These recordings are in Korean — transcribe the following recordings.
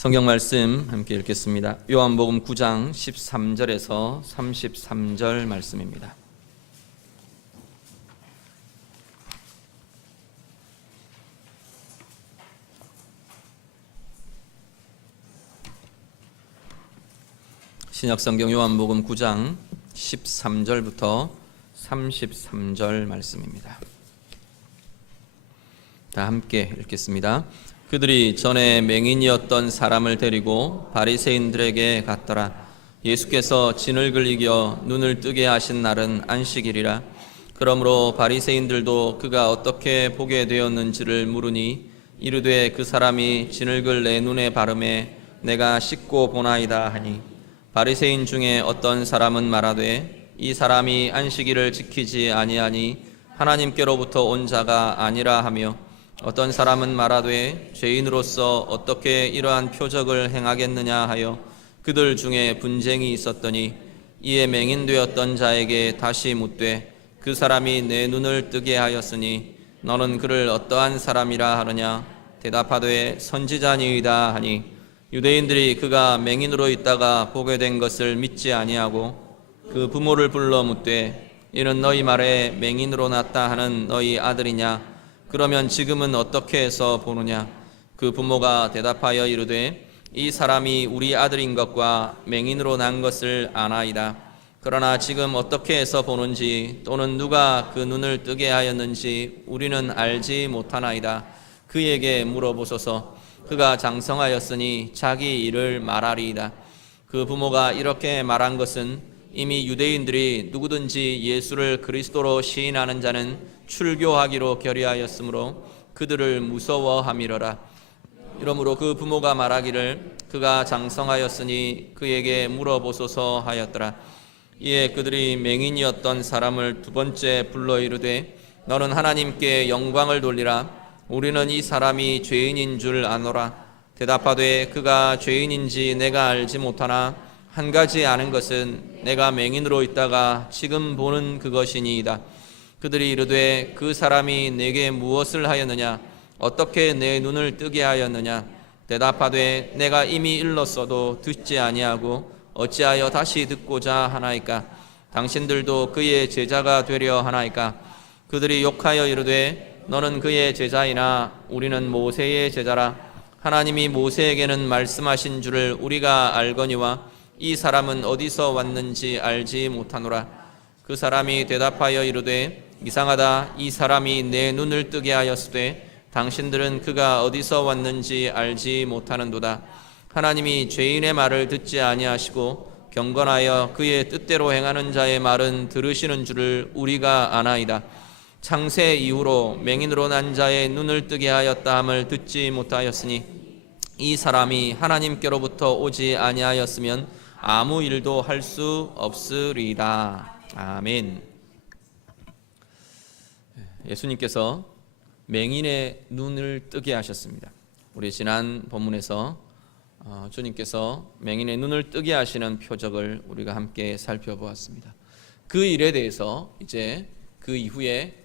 성경 말씀 함께 읽겠습니다. 요한복음 9장 13절에서 33절 말씀입니다. 신약성경 요한복음 9장 13절부터 33절 말씀입니다. 다 함께 읽겠습니다. 그들이 전에 맹인이었던 사람을 데리고 바리새인들에게 갔더라. 예수께서 진흙을 이겨 눈을 뜨게 하신 날은 안식일이라. 그러므로 바리새인들도 그가 어떻게 보게 되었는지를 물으니 이르되 그 사람이 진흙을 내 눈에 바르매 내가 씻고 보나이다 하니, 바리새인 중에 어떤 사람은 말하되 이 사람이 안식일을 지키지 아니하니 하나님께로부터 온 자가 아니라 하며, 어떤 사람은 말하되 죄인으로서 어떻게 이러한 표적을 행하겠느냐 하여 그들 중에 분쟁이 있었더니, 이에 맹인되었던 자에게 다시 묻되 그 사람이 내 눈을 뜨게 하였으니 너는 그를 어떠한 사람이라 하느냐? 대답하되 선지자니이다 하니, 유대인들이 그가 맹인으로 있다가 보게 된 것을 믿지 아니하고 그 부모를 불러 묻되 이는 너희 말에 맹인으로 났다 하는 너희 아들이냐? 그러면 지금은 어떻게 해서 보느냐? 그 부모가 대답하여 이르되 이 사람이 우리 아들인 것과 맹인으로 난 것을 아나이다. 그러나 지금 어떻게 해서 보는지 또는 누가 그 눈을 뜨게 하였는지 우리는 알지 못하나이다. 그에게 물어보소서. 그가 장성하였으니 자기 일을 말하리이다. 그 부모가 이렇게 말한 것은 이미 유대인들이 누구든지 예수를 그리스도로 시인하는 자는 출교하기로 결의하였으므로 그들을 무서워함이러라. 이러므로 그 부모가 말하기를 그가 장성하였으니 그에게 물어보소서 하였더라. 이에 그들이 맹인이었던 사람을 두 번째 불러 이르되 너는 하나님께 영광을 돌리라. 우리는 이 사람이 죄인인 줄 아노라. 대답하되 그가 죄인인지 내가 알지 못하나 한 가지 아는 것은 내가 맹인으로 있다가 지금 보는 그것이니이다. 그들이 이르되 그 사람이 내게 무엇을 하였느냐? 어떻게 내 눈을 뜨게 하였느냐? 대답하되 내가 이미 일렀어도 듣지 아니하고 어찌하여 다시 듣고자 하나이까? 당신들도 그의 제자가 되려 하나이까? 그들이 욕하여 이르되 너는 그의 제자이나 우리는 모세의 제자라. 하나님이 모세에게는 말씀하신 줄을 우리가 알거니와 이 사람은 어디서 왔는지 알지 못하노라. 그 사람이 대답하여 이르되 이상하다. 이 사람이 내 눈을 뜨게 하였으되 당신들은 그가 어디서 왔는지 알지 못하는도다. 하나님이 죄인의 말을 듣지 아니하시고 경건하여 그의 뜻대로 행하는 자의 말은 들으시는 줄을 우리가 아나이다. 창세 이후로 맹인으로 난 자의 눈을 뜨게 하였다 함을 듣지 못하였으니 이 사람이 하나님께로부터 오지 아니하였으면 아무 일도 할 수 없으리라. 아멘. 예수님께서 맹인의 눈을 뜨게 하셨습니다. 우리 지난 본문에서 주님께서 맹인의 눈을 뜨게 하시는 표적을 우리가 함께 살펴보았습니다. 그 일에 대해서 이제 그 이후에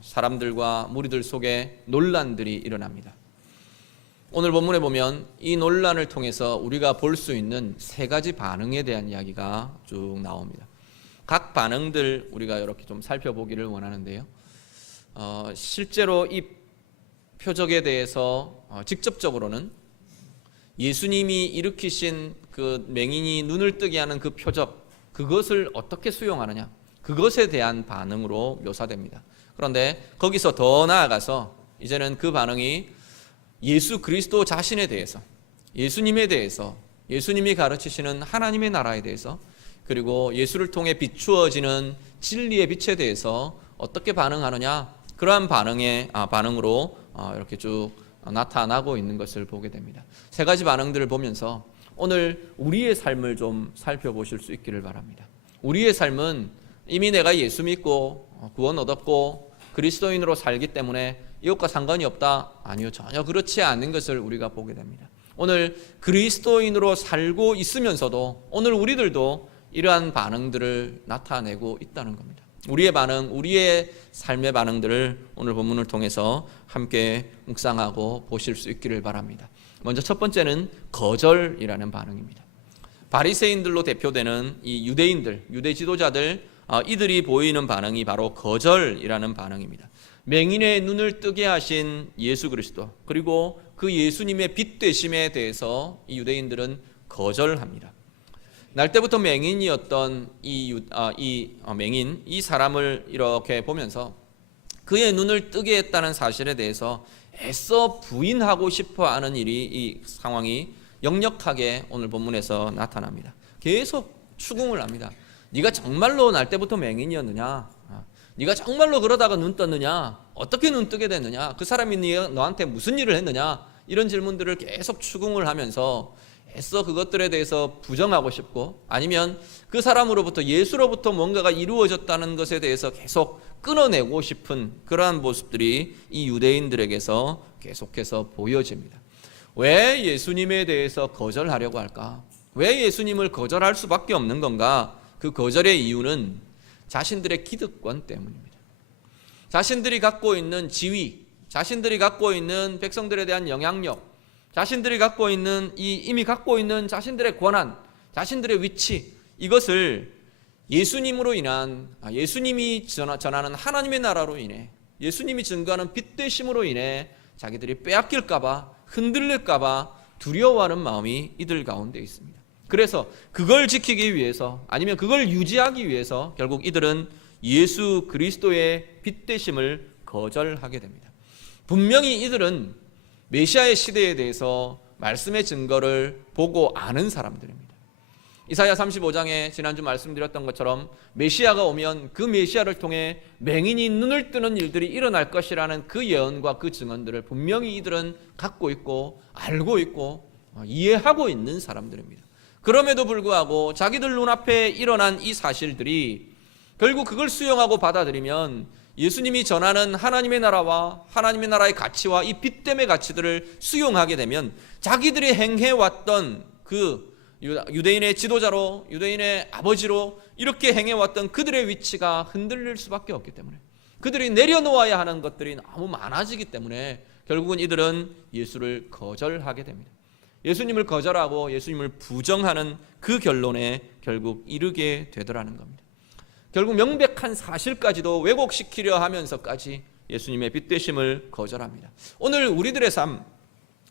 사람들과 무리들 속에 논란들이 일어납니다. 오늘 본문에 보면 이 논란을 통해서 우리가 볼 수 있는 세 가지 반응에 대한 이야기가 쭉 나옵니다. 각 반응들 우리가 이렇게 좀 살펴보기를 원하는데요. 실제로 이 표적에 대해서 직접적으로는 예수님이 일으키신 그 맹인이 눈을 뜨게 하는 그 표적, 그것을 어떻게 수용하느냐, 그것에 대한 반응으로 묘사됩니다. 그런데 거기서 더 나아가서 이제는 그 반응이 예수 그리스도 자신에 대해서, 예수님에 대해서, 예수님이 가르치시는 하나님의 나라에 대해서, 그리고 예수를 통해 비추어지는 진리의 빛에 대해서 어떻게 반응하느냐, 그러한 반응으로 이렇게 쭉 나타나고 있는 것을 보게 됩니다. 세 가지 반응들을 보면서 오늘 우리의 삶을 좀 살펴보실 수 있기를 바랍니다. 우리의 삶은 이미 내가 예수 믿고 구원 얻었고 그리스도인으로 살기 때문에 이것과 상관이 없다? 아니요, 전혀 그렇지 않은 것을 우리가 보게 됩니다. 오늘 그리스도인으로 살고 있으면서도 오늘 우리들도 이러한 반응들을 나타내고 있다는 겁니다. 우리의 반응, 우리의 삶의 반응들을 오늘 본문을 통해서 함께 묵상하고 보실 수 있기를 바랍니다. 먼저 첫 번째는 거절이라는 반응입니다. 바리새인들로 대표되는 이 유대인들, 유대 지도자들, 이들이 보이는 반응이 바로 거절이라는 반응입니다. 맹인의 눈을 뜨게 하신 예수 그리스도, 그리고 그 예수님의 빛 되심에 대해서 이 유대인들은 거절합니다. 날 때부터 맹인이었던 맹인, 이 사람을 이렇게 보면서 그의 눈을 뜨게 했다는 사실에 대해서 애써 부인하고 싶어하는 일이, 이 상황이 역력하게 오늘 본문에서 나타납니다. 계속 추궁을 합니다. 네가 정말로 날 때부터 맹인이었느냐? 네가 정말로 그러다가 눈 떴느냐? 어떻게 눈 뜨게 됐느냐? 그 사람이 너한테 무슨 일을 했느냐? 이런 질문들을 계속 추궁을 하면서 애써 그것들에 대해서 부정하고 싶고, 아니면 그 사람으로부터, 예수로부터 뭔가가 이루어졌다는 것에 대해서 계속 끊어내고 싶은 그러한 모습들이 이 유대인들에게서 계속해서 보여집니다. 왜 예수님에 대해서 거절하려고 할까? 왜 예수님을 거절할 수밖에 없는 건가? 그 거절의 이유는 자신들의 기득권 때문입니다. 자신들이 갖고 있는 지위, 자신들이 갖고 있는 백성들에 대한 영향력, 자신들이 갖고 있는 이미 갖고 있는 자신들의 권한, 자신들의 위치, 이것을 예수님으로 인한, 예수님이 전하는 하나님의 나라로 인해, 예수님이 증거하는 빛 되심으로 인해 자기들이 빼앗길까봐, 흔들릴까봐 두려워하는 마음이 이들 가운데 있습니다. 그래서 그걸 지키기 위해서, 아니면 그걸 유지하기 위해서 결국 이들은 예수 그리스도의 빛 되심을 거절하게 됩니다. 분명히 이들은 메시아의 시대에 대해서 말씀의 증거를 보고 아는 사람들입니다. 이사야 35장에 지난주 말씀드렸던 것처럼 메시아가 오면 그 메시아를 통해 맹인이 눈을 뜨는 일들이 일어날 것이라는 그 예언과 그 증언들을 분명히 이들은 갖고 있고 알고 있고 이해하고 있는 사람들입니다. 그럼에도 불구하고 자기들 눈앞에 일어난 이 사실들이 결국 그걸 수용하고 받아들이면 예수님이 전하는 하나님의 나라와 하나님의 나라의 가치와 이 빛됨의 가치들을 수용하게 되면 자기들이 행해왔던 그 유대인의 지도자로, 유대인의 아버지로 이렇게 행해왔던 그들의 위치가 흔들릴 수밖에 없기 때문에, 그들이 내려놓아야 하는 것들이 너무 많아지기 때문에 결국은 이들은 예수를 거절하게 됩니다. 예수님을 거절하고 예수님을 부정하는 그 결론에 결국 이르게 되더라는 겁니다. 결국 명백한 사실까지도 왜곡시키려 하면서까지 예수님의 빛 되심을 거절합니다. 오늘 우리들의 삶,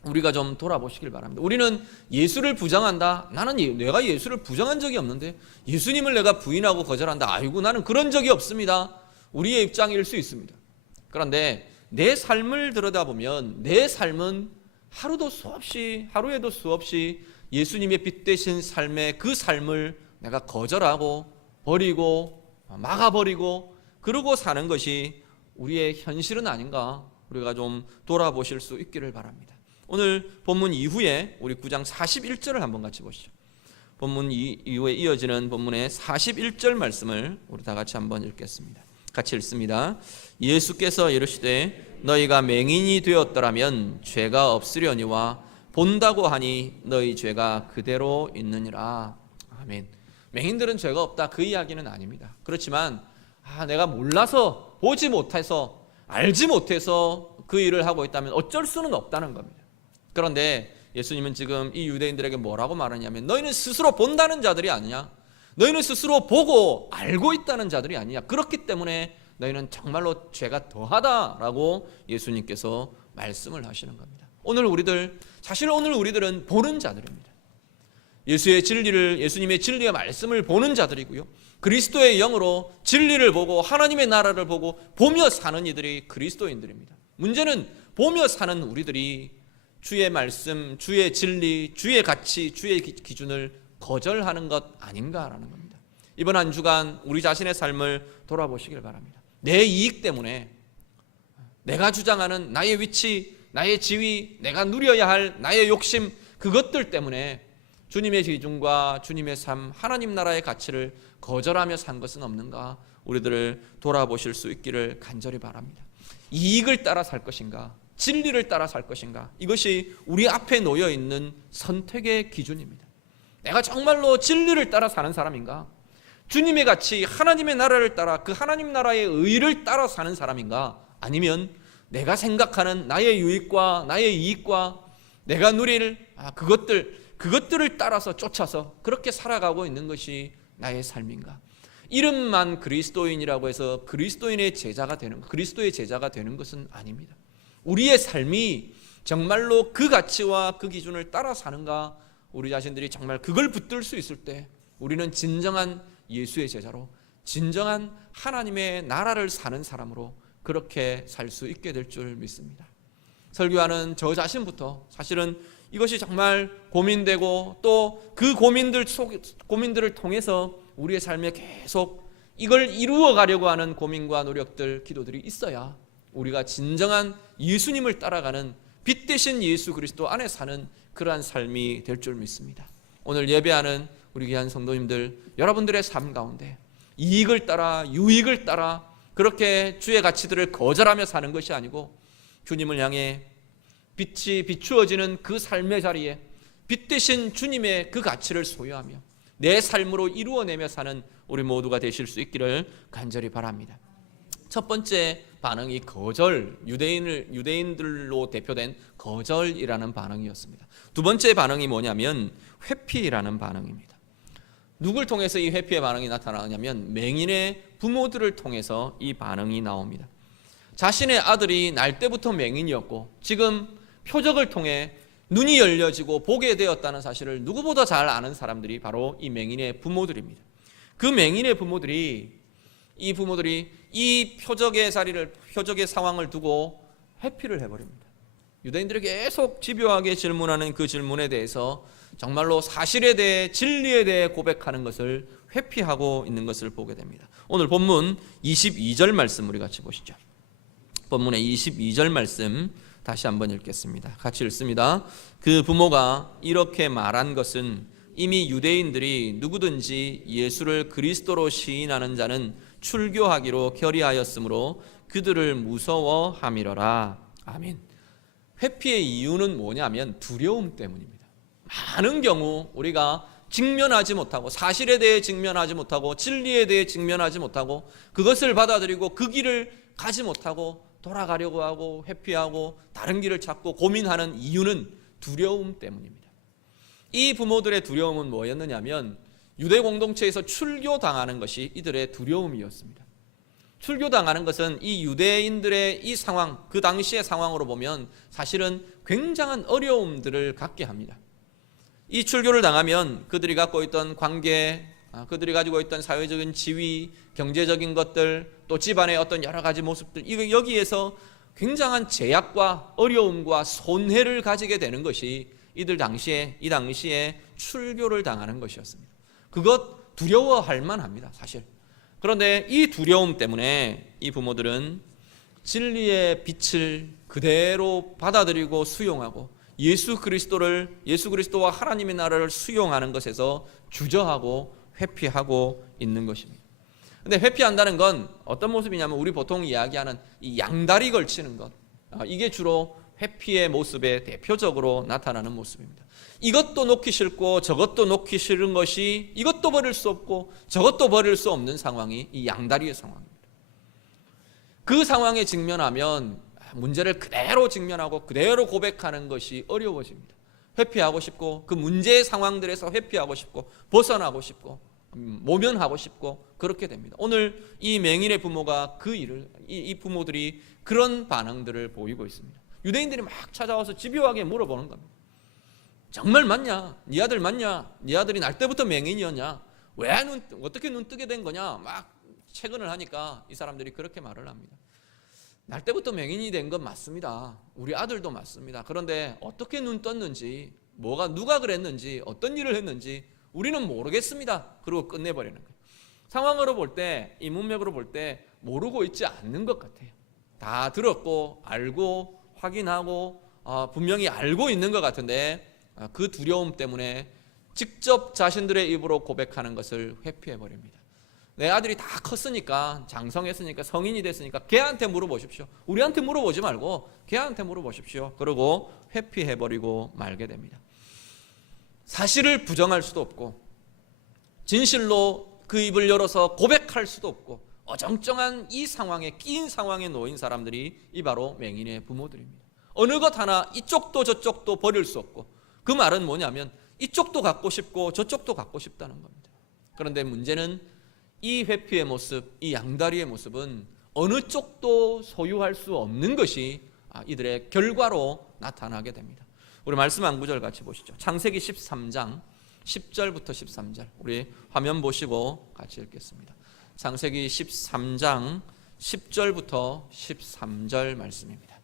우리가 좀 돌아보시길 바랍니다. 우리는 예수를 부정한다. 내가 예수를 부정한 적이 없는데 예수님을 내가 부인하고 거절한다. 아이고, 나는 그런 적이 없습니다. 우리의 입장일 수 있습니다. 그런데 내 삶을 들여다보면 내 삶은 하루에도 수없이 예수님의 빛 되신 삶의 그 삶을 내가 거절하고 버리고 막아버리고 그러고 사는 것이 우리의 현실은 아닌가, 우리가 좀 돌아보실 수 있기를 바랍니다. 오늘 본문 이후에 우리 9장 41절을 한번 같이 보시죠. 본문 이후에 이어지는 본문의 41절 말씀을 우리 다 같이 한번 읽겠습니다. 같이 읽습니다. 예수께서 이르시되 너희가 맹인이 되었더라면 죄가 없으려니와 본다고 하니 너희 죄가 그대로 있느니라. 아멘. 맹인들은 죄가 없다, 그 이야기는 아닙니다. 그렇지만 내가 몰라서, 보지 못해서, 알지 못해서 그 일을 하고 있다면 어쩔 수는 없다는 겁니다. 그런데 예수님은 지금 이 유대인들에게 뭐라고 말하냐면 너희는 스스로 본다는 자들이 아니냐, 너희는 스스로 보고 알고 있다는 자들이 아니냐, 그렇기 때문에 너희는 정말로 죄가 더하다라고 예수님께서 말씀을 하시는 겁니다. 오늘 우리들은 보는 자들입니다. 예수님의 진리의 말씀을 보는 자들이고요, 그리스도의 영으로 진리를 보고 하나님의 나라를 보고 보며 사는 이들이 그리스도인들입니다. 문제는 보며 사는 우리들이 주의 말씀, 주의 진리, 주의 가치, 주의 기준을 거절하는 것 아닌가라는 겁니다. 이번 한 주간 우리 자신의 삶을 돌아보시길 바랍니다. 내 이익 때문에, 내가 주장하는 나의 위치, 나의 지위, 내가 누려야 할 나의 욕심, 그것들 때문에 주님의 기준과 주님의 삶, 하나님 나라의 가치를 거절하며 산 것은 없는가, 우리들을 돌아보실 수 있기를 간절히 바랍니다. 이익을 따라 살 것인가, 진리를 따라 살 것인가, 이것이 우리 앞에 놓여 있는 선택의 기준입니다. 내가 정말로 진리를 따라 사는 사람인가, 주님의 가치, 하나님의 나라를 따라 그 하나님 나라의 의를 따라 사는 사람인가, 아니면 내가 생각하는 나의 유익과 나의 이익과 내가 누릴 그것들을 따라서 쫓아서 그렇게 살아가고 있는 것이 나의 삶인가? 이름만 그리스도인이라고 해서 그리스도인의 제자가 되는 것, 그리스도의 제자가 되는 것은 아닙니다. 우리의 삶이 정말로 그 가치와 그 기준을 따라 사는가, 우리 자신들이 정말 그걸 붙들 수 있을 때 우리는 진정한 예수의 제자로, 진정한 하나님의 나라를 사는 사람으로 그렇게 살 수 있게 될 줄 믿습니다. 설교하는 저 자신부터 사실은 이것이 정말 고민되고, 또 그 고민들을 통해서 우리의 삶에 계속 이걸 이루어 가려고 하는 고민과 노력들, 기도들이 있어야 우리가 진정한 예수님을 따라가는 빛 대신 예수 그리스도 안에 사는 그러한 삶이 될 줄 믿습니다. 오늘 예배하는 우리 귀한 성도님들, 여러분들의 삶 가운데 이익을 따라, 유익을 따라 그렇게 주의 가치들을 거절하며 사는 것이 아니고 주님을 향해 빛이 비추어지는 그 삶의 자리에 빛 대신 주님의 그 가치를 소유하며 내 삶으로 이루어내며 사는 우리 모두가 되실 수 있기를 간절히 바랍니다. 첫 번째 반응이 거절, 유대인들로 대표된 거절이라는 반응이었습니다. 두 번째 반응이 뭐냐면 회피라는 반응입니다. 누굴 통해서 이 회피의 반응이 나타나냐면 맹인의 부모들을 통해서 이 반응이 나옵니다. 자신의 아들이 날 때부터 맹인이었고 지금 표적을 통해 눈이 열려지고 보게 되었다는 사실을 누구보다 잘 아는 사람들이 바로 이 맹인의 부모들입니다. 그 맹인의 부모들이 이 표적의 상황을 두고 회피를 해버립니다. 유대인들에게 계속 집요하게 질문하는 그 질문에 대해서 정말로 사실에 대해, 진리에 대해 고백하는 것을 회피하고 있는 것을 보게 됩니다. 오늘 본문 22절 말씀 우리 같이 보시죠. 본문의 22절 말씀 다시 한번 읽겠습니다. 같이 읽습니다. 그 부모가 이렇게 말한 것은 이미 유대인들이 누구든지 예수를 그리스도로 시인하는 자는 출교하기로 결의하였으므로 그들을 무서워함이러라. 아멘. 회피의 이유는 뭐냐면 두려움 때문입니다. 많은 경우 우리가 직면하지 못하고, 사실에 대해 직면하지 못하고, 진리에 대해 직면하지 못하고, 그것을 받아들이고 그 길을 가지 못하고 돌아가려고 하고 회피하고 다른 길을 찾고 고민하는 이유는 두려움 때문입니다. 이 부모들의 두려움은 뭐였느냐면 유대 공동체에서 출교당하는 것이 이들의 두려움이었습니다. 출교당하는 것은 이 유대인들의 이 상황, 그 당시의 상황으로 보면 사실은 굉장한 어려움들을 갖게 합니다. 이 출교를 당하면 그들이 갖고 있던 관계, 그들이 가지고 있던 사회적인 지위, 경제적인 것들, 또 집안의 어떤 여러 가지 모습들, 여기에서 굉장한 제약과 어려움과 손해를 가지게 되는 것이 이 당시에 출교를 당하는 것이었습니다. 그것 두려워할 만합니다, 사실. 그런데 이 두려움 때문에 이 부모들은 진리의 빛을 그대로 받아들이고 수용하고 예수 그리스도와 하나님의 나라를 수용하는 것에서 주저하고 회피하고 있는 것입니다. 근데 회피한다는 건 어떤 모습이냐면 우리 보통 이야기하는 이 양다리 걸치는 것, 이게 주로 회피의 모습에 대표적으로 나타나는 모습입니다. 이것도 놓기 싫고 저것도 놓기 싫은 것이, 이것도 버릴 수 없고 저것도 버릴 수 없는 상황이 이 양다리의 상황입니다. 그 상황에 직면하면 문제를 그대로 직면하고 그대로 고백하는 것이 어려워집니다. 회피하고 싶고 그 문제의 상황들에서 회피하고 싶고 벗어나고 싶고 모면하고 싶고 그렇게 됩니다. 오늘 이 맹인의 부모가 이 부모들이 그런 반응들을 보이고 있습니다. 유대인들이 막 찾아와서 집요하게 물어보는 겁니다. 정말 맞냐? 네 아들 맞냐? 네 아들이 날 때부터 맹인이었냐? 어떻게 눈 뜨게 된 거냐? 막 채근을 하니까 이 사람들이 그렇게 말을 합니다. 날 때부터 맹인이 된 건 맞습니다. 우리 아들도 맞습니다. 그런데 어떻게 눈 떴는지, 누가 그랬는지, 어떤 일을 했는지 우리는 모르겠습니다. 그리고 끝내버리는 거예요. 상황으로 볼 때, 이 문맥으로 볼 때 모르고 있지 않는 것 같아요. 다 들었고 알고 확인하고 분명히 알고 있는 것 같은데 그 두려움 때문에 직접 자신들의 입으로 고백하는 것을 회피해버립니다. 내 아들이 다 컸으니까, 장성했으니까, 성인이 됐으니까 걔한테 물어보십시오. 우리한테 물어보지 말고 걔한테 물어보십시오. 그러고 회피해버리고 말게 됩니다. 사실을 부정할 수도 없고 진실로 그 입을 열어서 고백할 수도 없고 어정쩡한 이 상황에, 끼인 상황에 놓인 사람들이 이 바로 맹인의 부모들입니다. 어느 것 하나 이쪽도 저쪽도 버릴 수 없고, 그 말은 뭐냐면 이쪽도 갖고 싶고 저쪽도 갖고 싶다는 겁니다. 그런데 문제는 이 회피의 모습, 이 양다리의 모습은 어느 쪽도 소유할 수 없는 것이 이들의 결과로 나타나게 됩니다. 우리 말씀 한 구절 같이 보시죠. 창세기 13장 10절부터 13절, 우리 화면 보시고 같이 읽겠습니다. 창세기 13장 10절부터 13절 말씀입니다.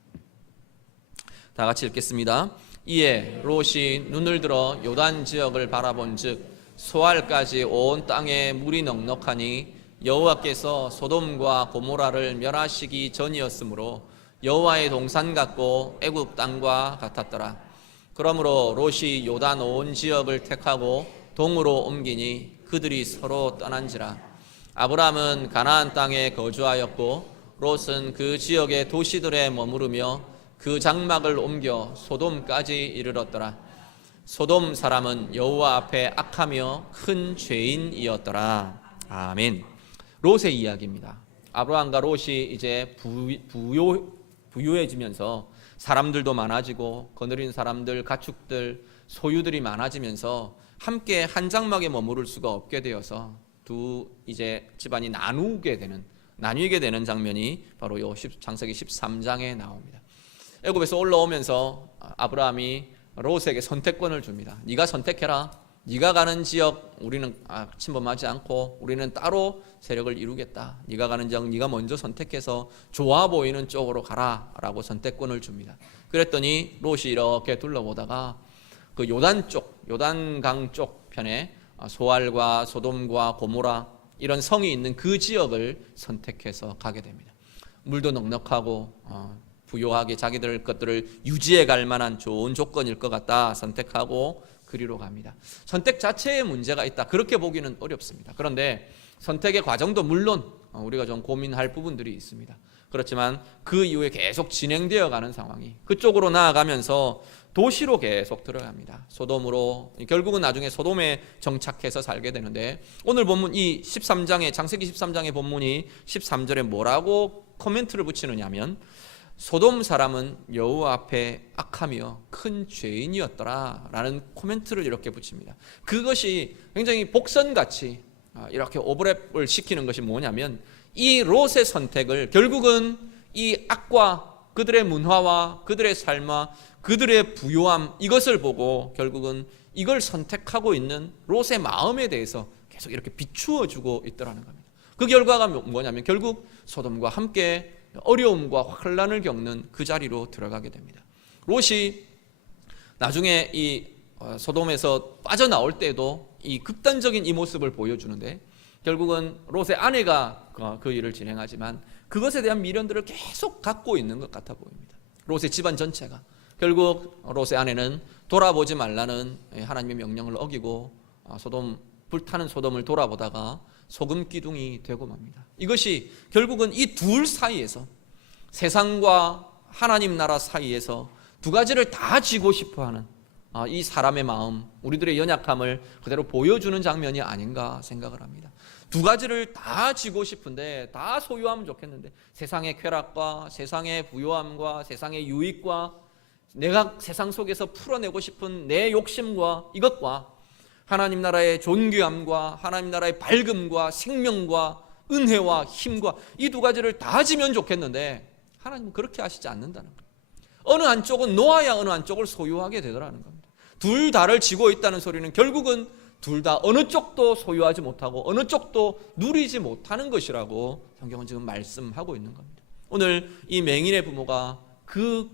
다 같이 읽겠습니다. 이에 롯이 눈을 들어 요단 지역을 바라본즉 소알까지 온 땅에 물이 넉넉하니 여호와께서 소돔과 고모라를 멸하시기 전이었으므로 여호와의 동산 같고 애굽 땅과 같았더라. 그러므로 롯이 요단 온 지역을 택하고 동으로 옮기니 그들이 서로 떠난지라. 아브람은 가나안 땅에 거주하였고 롯은 그 지역의 도시들에 머무르며 그 장막을 옮겨 소돔까지 이르렀더라. 소돔 사람은 여호와 앞에 악하며 큰 죄인이었더라. 아멘. 롯의 이야기입니다. 아브라함과 롯이 이제 부유해지면서 사람들도 많아지고 거느린 사람들, 가축들, 소유들이 많아지면서 함께 한 장막에 머무를 수가 없게 되어서 두 이제 집안이 나뉘게 되는 장면이 바로 이 창세기 13장에 나옵니다. 애굽에서 올라오면서 아브라함이 롯에게 선택권을 줍니다. 네가 선택해라. 네가 가는 지역 우리는 침범하지 않고 우리는 따로 세력을 이루겠다. 네가 가는 지역 네가 먼저 선택해서 좋아 보이는 쪽으로 가라 라고 선택권을 줍니다. 그랬더니 롯이 이렇게 둘러보다가 그 요단강 쪽 편에 소알과 소돔과 고모라 이런 성이 있는 그 지역을 선택해서 가게 됩니다. 물도 넉넉하고 부요하게 자기들 것들을 유지해 갈 만한 좋은 조건일 것 같다 선택하고 그리로 갑니다. 선택 자체에 문제가 있다 그렇게 보기는 어렵습니다. 그런데 선택의 과정도 물론 우리가 좀 고민할 부분들이 있습니다. 그렇지만 그 이후에 계속 진행되어 가는 상황이 그쪽으로 나아가면서 도시로 계속 들어갑니다. 소돔으로 결국은 나중에 소돔에 정착해서 살게 되는데, 오늘 본문 이 13장의 창세기 13장의 본문이 13절에 뭐라고 코멘트를 붙이느냐 하면 소돔 사람은 여호와 앞에 악하며 큰 죄인이었더라 라는 코멘트를 이렇게 붙입니다. 그것이 굉장히 복선같이 이렇게 오버랩을 시키는 것이 뭐냐면 이 롯의 선택을 결국은 이 악과 그들의 문화와 그들의 삶과 그들의 부요함 이것을 보고 결국은 이걸 선택하고 있는 롯의 마음에 대해서 계속 이렇게 비추어 주고 있더라는 겁니다. 그 결과가 뭐냐면 결국 소돔과 함께 어려움과 환난을 겪는 그 자리로 들어가게 됩니다. 롯이 나중에 이 소돔에서 빠져나올 때도 이 극단적인 이 모습을 보여주는데, 결국은 롯의 아내가 그 일을 진행하지만 그것에 대한 미련들을 계속 갖고 있는 것 같아 보입니다. 롯의 집안 전체가 결국 롯의 아내는 돌아보지 말라는 하나님의 명령을 어기고 불타는 소돔을 돌아보다가 소금 기둥이 되고 맙니다. 이것이 결국은 이 둘 사이에서, 세상과 하나님 나라 사이에서 두 가지를 다 쥐고 싶어하는 이 사람의 마음, 우리들의 연약함을 그대로 보여주는 장면이 아닌가 생각을 합니다. 두 가지를 다 쥐고 싶은데, 다 소유하면 좋겠는데 세상의 쾌락과 세상의 부요함과 세상의 유익과 내가 세상 속에서 풀어내고 싶은 내 욕심과 이것과 하나님 나라의 존귀함과 하나님 나라의 밝음과 생명과 은혜와 힘과 이 두 가지를 다 지면 좋겠는데 하나님은 그렇게 하시지 않는다는 거예요. 어느 한쪽은 놓아야 어느 한쪽을 소유하게 되더라는 겁니다. 둘 다를 쥐고 있다는 소리는 결국은 둘 다 어느 쪽도 소유하지 못하고 어느 쪽도 누리지 못하는 것이라고 성경은 지금 말씀하고 있는 겁니다. 오늘 이 맹인의 부모가 그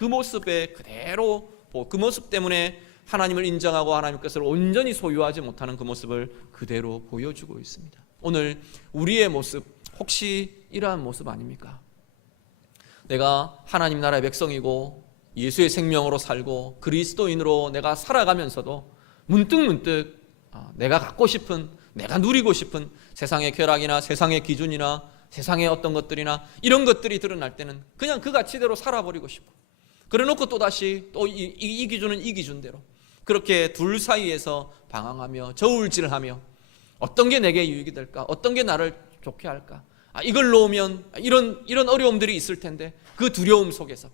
모습에 그대로 그 모습 때문에 하나님을 인정하고 하나님 것을 온전히 소유하지 못하는 그 모습을 그대로 보여주고 있습니다. 오늘 우리의 모습 혹시 이러한 모습 아닙니까? 내가 하나님 나라의 백성이고 예수의 생명으로 살고 그리스도인으로 내가 살아가면서도 문득 내가 갖고 싶은, 내가 누리고 싶은 세상의 쾌락이나 세상의 기준이나 세상의 어떤 것들이나 이런 것들이 드러날 때는 그냥 그 가치대로 살아버리고 싶고, 그래놓고 또다시 또 이 기준은 이 기준대로 그렇게 둘 사이에서 방황하며 저울질하며 어떤 게 내게 유익이 될까, 어떤 게 나를 좋게 할까, 이걸 놓으면 이런 어려움들이 있을 텐데 그 두려움 속에서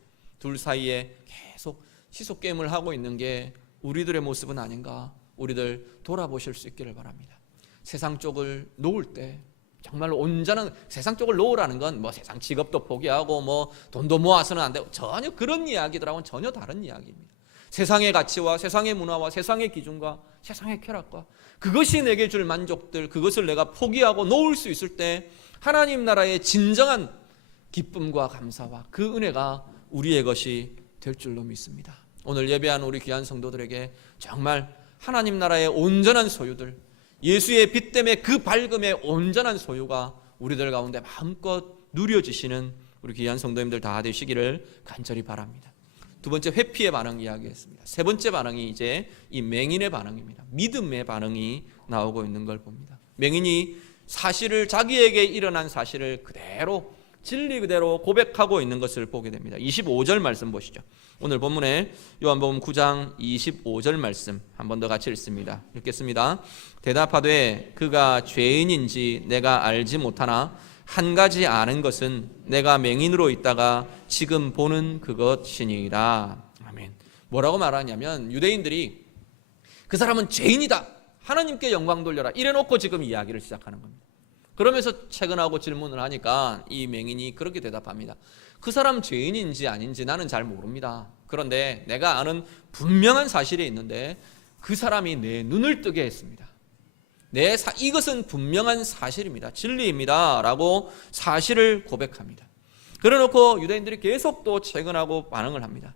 둘 사이에 계속 시속 게임을 하고 있는 게 우리들의 모습은 아닌가, 우리들 돌아보실 수 있기를 바랍니다. 세상 쪽을 놓을 때 정말로 온전한 세상 쪽을 놓으라는 건 뭐 세상 직업도 포기하고 뭐 돈도 모아서는 안 되고 전혀 그런 이야기들하고는 전혀 다른 이야기입니다. 세상의 가치와 세상의 문화와 세상의 기준과 세상의 쾌락과 그것이 내게 줄 만족들, 그것을 내가 포기하고 놓을 수 있을 때 하나님 나라의 진정한 기쁨과 감사와 그 은혜가 우리의 것이 될 줄로 믿습니다. 오늘 예배한 우리 귀한 성도들에게 정말 하나님 나라의 온전한 소유들, 예수의 빛 때문에 그 밝음의 온전한 소유가 우리들 가운데 마음껏 누려지시는 우리 귀한 성도님들 다 되시기를 간절히 바랍니다. 두 번째 회피의 반응 이야기했습니다. 세 번째 반응이 이제 이 맹인의 반응입니다. 믿음의 반응이 나오고 있는 걸 봅니다. 맹인이 사실을, 자기에게 일어난 사실을 그대로 진리 그대로 고백하고 있는 것을 보게 됩니다. 25절 말씀 보시죠. 오늘 본문에 요한복음 9장 25절 말씀 한 번 더 같이 읽습니다. 읽겠습니다. 대답하되 그가 죄인인지 내가 알지 못하나 한 가지 아는 것은 내가 맹인으로 있다가 지금 보는 그것이니이다. 아멘. 뭐라고 말하냐면 유대인들이 그 사람은 죄인이다, 하나님께 영광 돌려라 이래놓고 지금 이야기를 시작하는 겁니다. 그러면서 채근하고 질문을 하니까 이 맹인이 그렇게 대답합니다. 그 사람 죄인인지 아닌지 나는 잘 모릅니다. 그런데 내가 아는 분명한 사실이 있는데 그 사람이 내 눈을 뜨게 했습니다. 이것은 분명한 사실입니다. 진리입니다 라고 사실을 고백합니다. 그래놓고 유대인들이 계속 또 채근하고 반응을 합니다.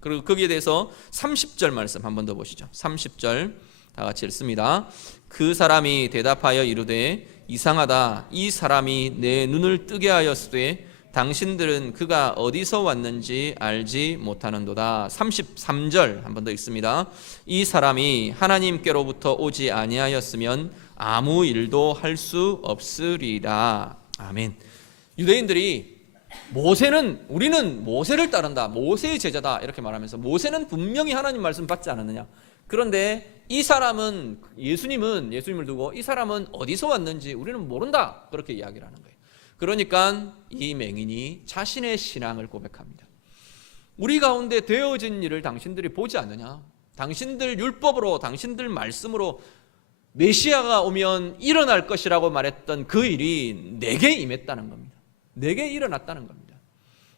그리고 거기에 대해서 30절 말씀 한 번 더 보시죠. 30절 다 같이 읽습니다. 그 사람이 대답하여 이르되 이상하다, 이 사람이 내 눈을 뜨게 하였으되 당신들은 그가 어디서 왔는지 알지 못하는도다. 33절 한 번 더 읽습니다. 이 사람이 하나님께로부터 오지 아니하였으면 아무 일도 할 수 없으리라. 아멘. 유대인들이 우리는 모세를 따른다, 모세의 제자다 이렇게 말하면서 모세는 분명히 하나님 말씀 받지 않았느냐, 그런데 이 사람은 예수님을 두고 이 사람은 어디서 왔는지 우리는 모른다 그렇게 이야기를 하는 거예요. 그러니까 이 맹인이 자신의 신앙을 고백합니다. 우리 가운데 되어진 일을 당신들이 보지 않느냐, 당신들 율법으로 당신들 말씀으로 메시아가 오면 일어날 것이라고 말했던 그 일이 내게 임했다는 겁니다. 내게 일어났다는 겁니다.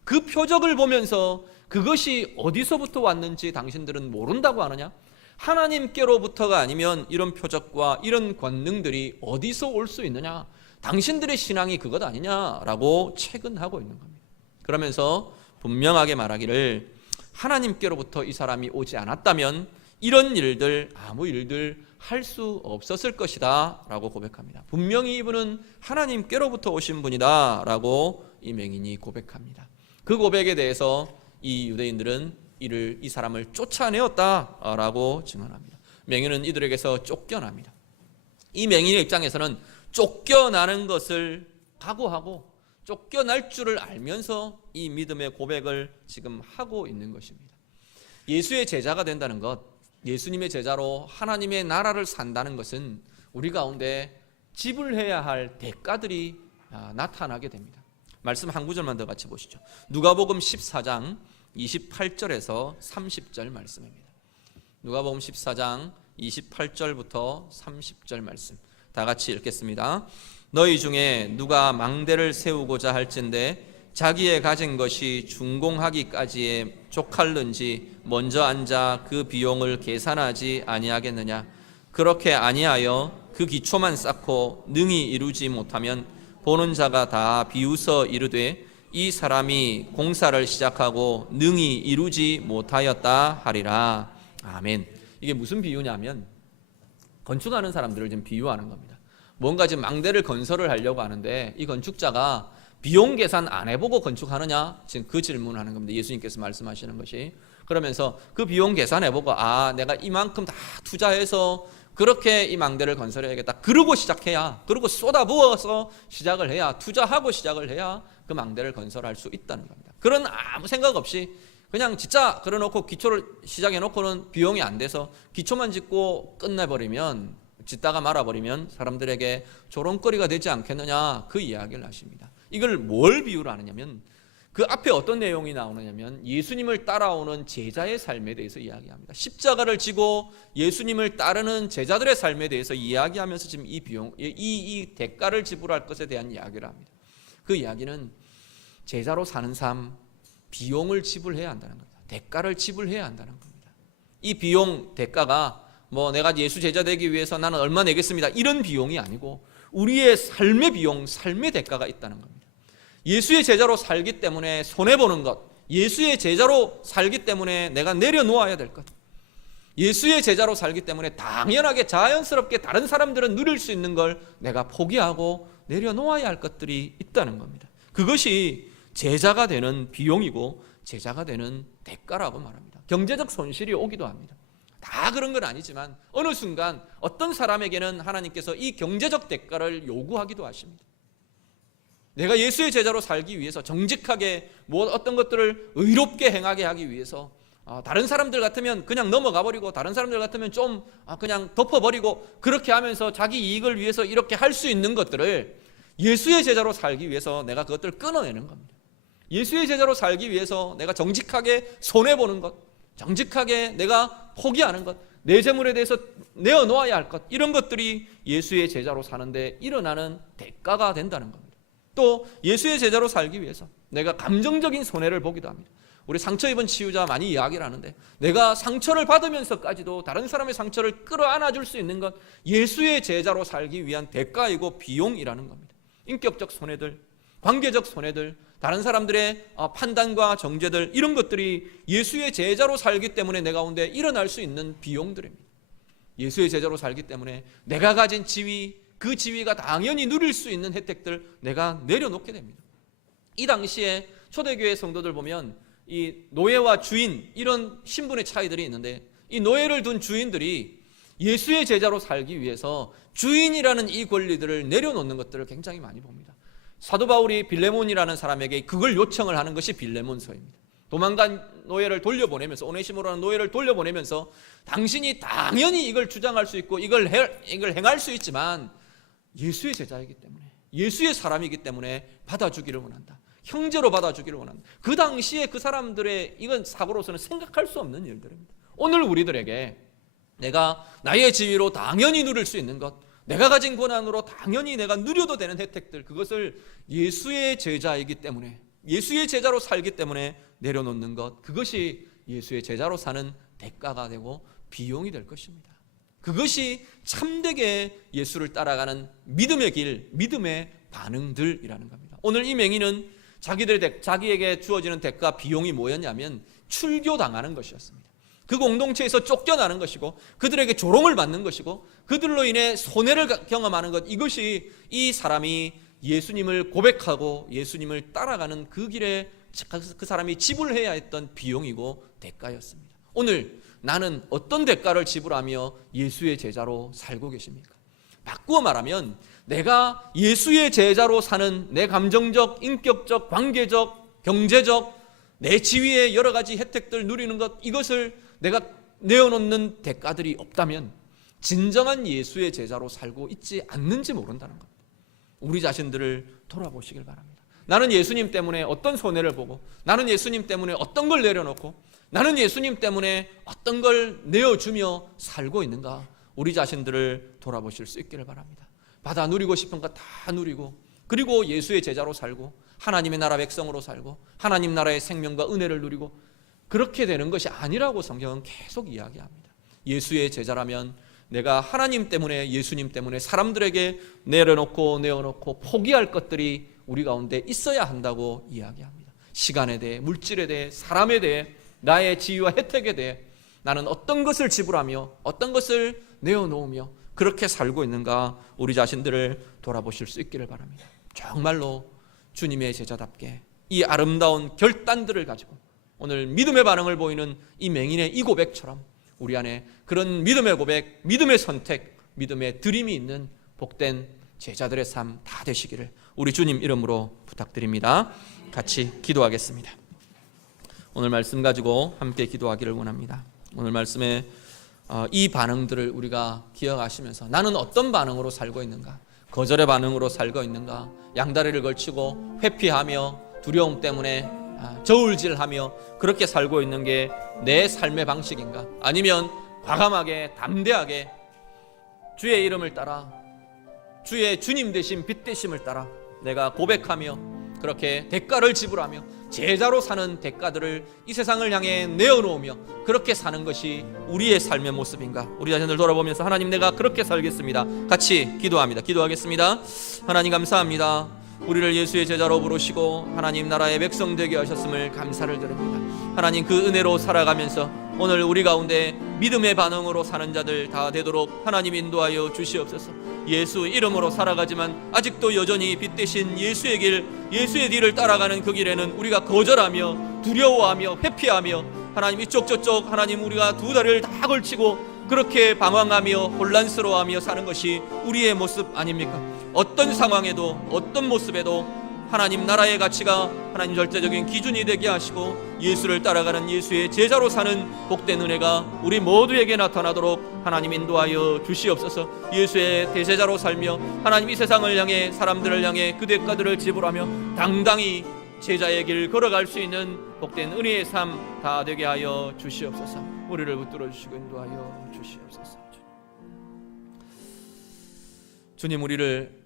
그 표적을 보면서 그것이 어디서부터 왔는지 당신들은 모른다고 하느냐, 하나님께로부터가 아니면 이런 표적과 이런 권능들이 어디서 올 수 있느냐, 당신들의 신앙이 그것 아니냐라고 채근하고 있는 겁니다. 그러면서 분명하게 말하기를 하나님께로부터 이 사람이 오지 않았다면 이런 일들, 아무 일들 할 수 없었을 것이다 라고 고백합니다. 분명히 이분은 하나님께로부터 오신 분이다 라고 이 맹인이 고백합니다. 그 고백에 대해서 이 유대인들은 이 사람을 쫓아내었다라고 증언합니다. 맹인은 이들에게서 쫓겨납니다. 이 맹인의 입장에서는 쫓겨나는 것을 각오하고 쫓겨날 줄을 알면서 이 믿음의 고백을 지금 하고 있는 것입니다. 예수의 제자가 된다는 것, 예수님의 제자로 하나님의 나라를 산다는 것은 우리 가운데 지불해야 할 대가들이 나타나게 됩니다. 말씀 한 구절만 더 같이 보시죠. 누가복음 14장 28절에서 30절 말씀입니다. 누가복음 14장 28절부터 30절 말씀 다 같이 읽겠습니다. 너희 중에 누가 망대를 세우고자 할진대 자기의 가진 것이 준공하기까지에 족할는지 먼저 앉아 그 비용을 계산하지 아니하겠느냐. 그렇게 아니하여 그 기초만 쌓고 능히 이루지 못하면 보는 자가 다 비웃어 이르되 이 사람이 공사를 시작하고 능히 이루지 못하였다 하리라. 아멘. 이게 무슨 비유냐면 건축하는 사람들을 지금 비유하는 겁니다. 뭔가 지금 망대를 건설을 하려고 하는데 이 건축자가 비용 계산 안 해보고 건축하느냐, 지금 그 질문을 하는 겁니다. 예수님께서 말씀하시는 것이. 그러면서 그 비용 계산해보고 내가 이만큼 다 투자해서 그렇게 이 망대를 건설해야겠다, 그러고 시작해야, 그러고 쏟아부어서 시작을 해야, 투자하고 시작을 해야 그 망대를 건설할 수 있다는 겁니다. 그런 아무 생각 없이 그냥 진짜 그래놓고 기초를 시작해놓고는 비용이 안 돼서 기초만 짓고 끝내버리면, 짓다가 말아버리면 사람들에게 조롱거리가 되지 않겠느냐, 그 이야기를 하십니다. 이걸 뭘 비유를 하느냐면 그 앞에 어떤 내용이 나오느냐면 예수님을 따라오는 제자의 삶에 대해서 이야기합니다. 십자가를 지고 예수님을 따르는 제자들의 삶에 대해서 이야기하면서 지금 이 대가를 지불할 것에 대한 이야기를 합니다. 그 이야기는 제자로 사는 삶, 비용을 지불해야 한다는 겁니다. 대가를 지불해야 한다는 겁니다. 이 비용, 대가가 내가 예수 제자 되기 위해서 나는 얼마 내겠습니다, 이런 비용이 아니고 우리의 삶의 비용, 삶의 대가가 있다는 겁니다. 예수의 제자로 살기 때문에 손해보는 것, 예수의 제자로 살기 때문에 내가 내려놓아야 될 것, 예수의 제자로 살기 때문에 당연하게 자연스럽게 다른 사람들은 누릴 수 있는 걸 내가 포기하고 내려놓아야 할 것들이 있다는 겁니다. 그것이 제자가 되는 비용이고 제자가 되는 대가라고 말합니다. 경제적 손실이 오기도 합니다. 다 그런 건 아니지만 어느 순간 어떤 사람에게는 하나님께서 이 경제적 대가를 요구하기도 하십니다. 내가 예수의 제자로 살기 위해서 정직하게 어떤 것들을 의롭게 행하게 하기 위해서 다른 사람들 같으면 그냥 넘어가 버리고 다른 사람들 같으면 좀 그냥 덮어버리고 그렇게 하면서 자기 이익을 위해서 이렇게 할 수 있는 것들을 예수의 제자로 살기 위해서 내가 그것들을 끊어내는 겁니다. 예수의 제자로 살기 위해서 내가 정직하게 손해보는 것, 정직하게 내가 포기하는 것, 내 재물에 대해서 내어놓아야 할 것, 이런 것들이 예수의 제자로 사는데 일어나는 대가가 된다는 겁니다. 또 예수의 제자로 살기 위해서 내가 감정적인 손해를 보기도 합니다. 우리 상처 입은 치유자 많이 이야기를 하는데 내가 상처를 받으면서까지도 다른 사람의 상처를 끌어안아 줄 수 있는 것, 예수의 제자로 살기 위한 대가이고 비용이라는 겁니다. 인격적 손해들, 관계적 손해들, 다른 사람들의 판단과 정죄들, 이런 것들이 예수의 제자로 살기 때문에 내 가운데 일어날 수 있는 비용들입니다. 예수의 제자로 살기 때문에 내가 가진 지위, 그 지위가 당연히 누릴 수 있는 혜택들 내가 내려놓게 됩니다. 이 당시에 초대교회 성도들 보면 이 노예와 주인, 이런 신분의 차이들이 있는데 이 노예를 둔 주인들이 예수의 제자로 살기 위해서 주인이라는 이 권리들을 내려놓는 것들을 굉장히 많이 봅니다. 사도 바울이 빌레몬이라는 사람에게 그걸 요청을 하는 것이 빌레몬서입니다. 도망간 노예를 돌려보내면서, 오네시모라는 노예를 돌려보내면서 당신이 당연히 이걸 주장할 수 있고 이걸 행할 수 있지만 예수의 제자이기 때문에, 예수의 사람이기 때문에 받아주기를 원한다. 형제로 받아주기를 원한다. 그 당시에 그 사람들의 이건 사고로서는 생각할 수 없는 일들입니다. 오늘 우리들에게 내가 나의 지위로 당연히 누릴 수 있는 것, 내가 가진 권한으로 당연히 내가 누려도 되는 혜택들, 그것을 예수의 제자이기 때문에, 예수의 제자로 살기 때문에 내려놓는 것, 그것이 예수의 제자로 사는 대가가 되고 비용이 될 것입니다. 그것이 참되게 예수를 따라가는 믿음의 길, 믿음의 반응들이라는 겁니다. 오늘 이 맹인은 자기에게 주어지는 대가, 비용이 뭐였냐면 출교당하는 것이었습니다. 그 공동체에서 쫓겨나는 것이고 그들에게 조롱을 받는 것이고 그들로 인해 손해를 경험하는 것, 이것이 이 사람이 예수님을 고백하고 예수님을 따라가는 그 길에 그 사람이 지불해야 했던 비용이고 대가였습니다. 오늘 나는 어떤 대가를 지불하며 예수의 제자로 살고 계십니까? 바꾸어 말하면 내가 예수의 제자로 사는 내 감정적, 인격적, 관계적, 경제적, 내 지위의 여러 가지 혜택들 누리는 것, 이것을 내가 내어놓는 대가들이 없다면 진정한 예수의 제자로 살고 있지 않는지 모른다는 겁니다. 우리 자신들을 돌아보시길 바랍니다. 나는 예수님 때문에 어떤 손해를 보고, 나는 예수님 때문에 어떤 걸 내려놓고, 나는 예수님 때문에 어떤 걸 내어주며 살고 있는가, 우리 자신들을 돌아보실 수 있기를 바랍니다. 받아 누리고 싶은 것 다 누리고, 그리고 예수의 제자로 살고 하나님의 나라 백성으로 살고 하나님 나라의 생명과 은혜를 누리고, 그렇게 되는 것이 아니라고 성경은 계속 이야기합니다. 예수의 제자라면 내가 하나님 때문에, 예수님 때문에 사람들에게 내어놓고 포기할 것들이 우리 가운데 있어야 한다고 이야기합니다. 시간에 대해, 물질에 대해, 사람에 대해, 나의 지위와 혜택에 대해 나는 어떤 것을 지불하며 어떤 것을 내어놓으며 그렇게 살고 있는가, 우리 자신들을 돌아보실 수 있기를 바랍니다. 정말로 주님의 제자답게 이 아름다운 결단들을 가지고 오늘 믿음의 반응을 보이는 이 맹인의 이 고백처럼 우리 안에 그런 믿음의 고백, 믿음의 선택, 믿음의 드림이 있는 복된 제자들의 삶 다 되시기를 우리 주님 이름으로 부탁드립니다. 같이 기도하겠습니다. 오늘 말씀 가지고 함께 기도하기를 원합니다. 오늘 말씀에 이 반응들을 우리가 기억하시면서 나는 어떤 반응으로 살고 있는가, 거절의 반응으로 살고 있는가, 양다리를 걸치고 회피하며 두려움 때문에 저울질하며 그렇게 살고 있는 게 내 삶의 방식인가? 아니면 과감하게 담대하게 주의 이름을 따라 주의 주님 되신 빛 되심을 따라 내가 고백하며 그렇게 대가를 지불하며 제자로 사는 대가들을 이 세상을 향해 내어놓으며 그렇게 사는 것이 우리의 삶의 모습인가? 우리 자신을 돌아보면서 하나님, 내가 그렇게 살겠습니다. 같이 기도합니다. 기도하겠습니다. 하나님, 감사합니다. 우리를 예수의 제자로 부르시고 하나님 나라의 백성 되게 하셨음을 감사를 드립니다. 하나님, 그 은혜로 살아가면서 오늘 우리 가운데 믿음의 반응으로 사는 자들 다 되도록 하나님 인도하여 주시옵소서. 예수 이름으로 살아가지만 아직도 여전히 빛 대신 예수의 길, 예수의 뒤를 따라가는 그 길에는 우리가 거절하며 두려워하며 회피하며 하나님 이쪽 저쪽 하나님 우리가 두 다리를 다 걸치고 그렇게 방황하며 혼란스러워하며 사는 것이 우리의 모습 아닙니까? 어떤 상황에도 어떤 모습에도 하나님 나라의 가치가 하나님 절대적인 기준이 되게 하시고 예수를 따라가는 예수의 제자로 사는 복된 은혜가 우리 모두에게 나타나도록 하나님 인도하여 주시옵소서. 예수의 대제자로 살며 하나님 이 세상을 향해 사람들을 향해 그 대가들을 지불하며 당당히 제자의 길 걸어갈 수 있는 복된 은혜의 삶 다 되게 하여 주시옵소서. 우리를 붙들어 주시고 인도하여 주시옵소서. 주님, 우리를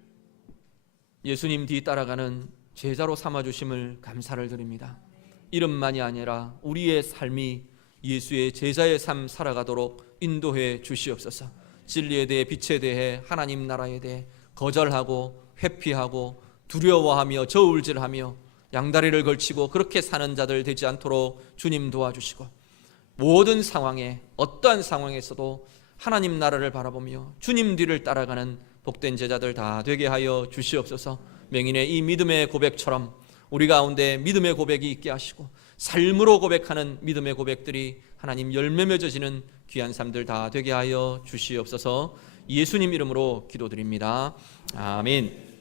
예수님 뒤 따라가는 제자로 삼아주심을 감사를 드립니다. 이름만이 아니라 우리의 삶이 예수의 제자의 삶 살아가도록 인도해 주시옵소서. 진리에 대해 빛에 대해 하나님 나라에 대해 거절하고 회피하고 두려워하며 저울질하며 양다리를 걸치고 그렇게 사는 자들 되지 않도록 주님 도와주시고 모든 상황에 어떠한 상황에서도 하나님 나라를 바라보며 주님 뒤를 따라가는 복된 제자들 다 되게 하여 주시옵소서. 맹인의 이 믿음의 고백처럼 우리 가운데 믿음의 고백이 있게 하시고 삶으로 고백하는 믿음의 고백들이 하나님 열매 맺어지는 귀한 삶들 다 되게 하여 주시옵소서. 예수님 이름으로 기도드립니다. 아멘.